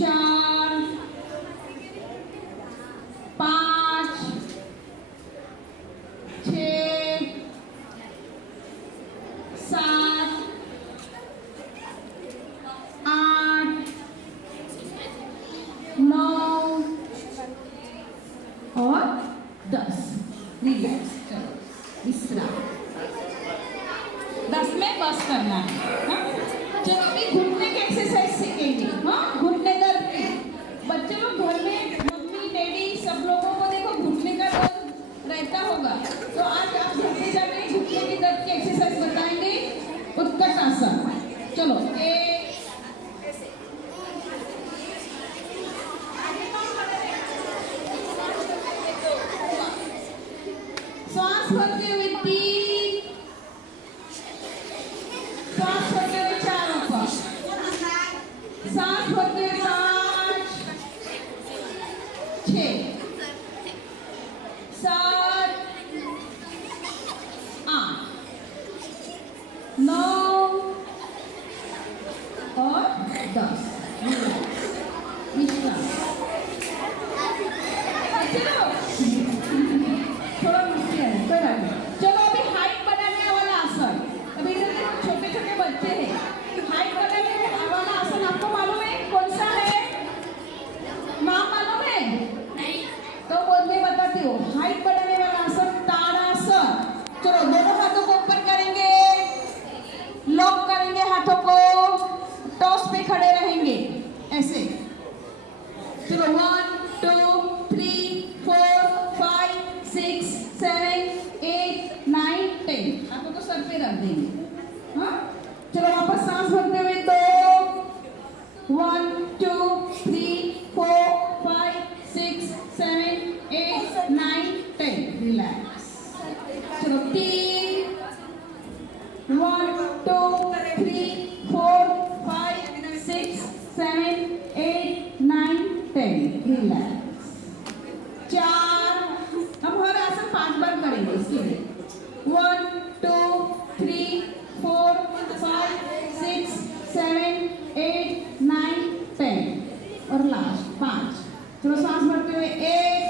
4 5 6 7 8 9 और 10। रिलैक्स, चलो विश्राम। 10 में बस करना है। हाँ? चलो अभी घुटने की एक्सरसाइज सीखेंगे। हाँ, घुटने दर्द की। बच्चे लोग घर में मम्मी डैडी सब लोगों को देखो घुटने का दर्द रहता होगा, तो आज आप घर में जाके घुटने की दर्द की एक्सरसाइज बताएंगे। उत्कट आसन। चलो श्वास भरते हुए 3, श्वास भरते हुए 4 ऊपर, सांस भरते हुए 5 6 7 8 9 और 10। विश्राम। चलो थोड़ा मुश्किल है, कोई बात नहीं। चलो अभी हाइट बनाने वाला आसन। अभी इधर छोटे छोटे बच्चे हैं, हाइट बनाने वाला आसन आपको मालूम है कौन सा है? नाम मालूम है? नहीं। तो मैं बताती हूँ। हाइट बनाने वाला आसन ताड़ासन। चलो दोनों हाथों को ऊपर करेंगे, लॉक करेंगे हाथों को, टॉस पे खड़े रहेंगे ऐसे। चलो 1 2 3 4 5 6 7 8 9 10। हाथों को सर पे रख देंगे। हाँ, चलो वापस सांस भरते हुए 2 1 2 3 4 5 6 7 8 9 10। रिलैक्स। चलो 3 1 2 3 4 5 6 7 8 9 10। रिलैक्स। 4। हम हर आसन 5 बार करेंगे इसके लिए। 1 2 3 4 5 6 7 8 9 10 और लास्ट 5। चलो सांस भरते हुए 1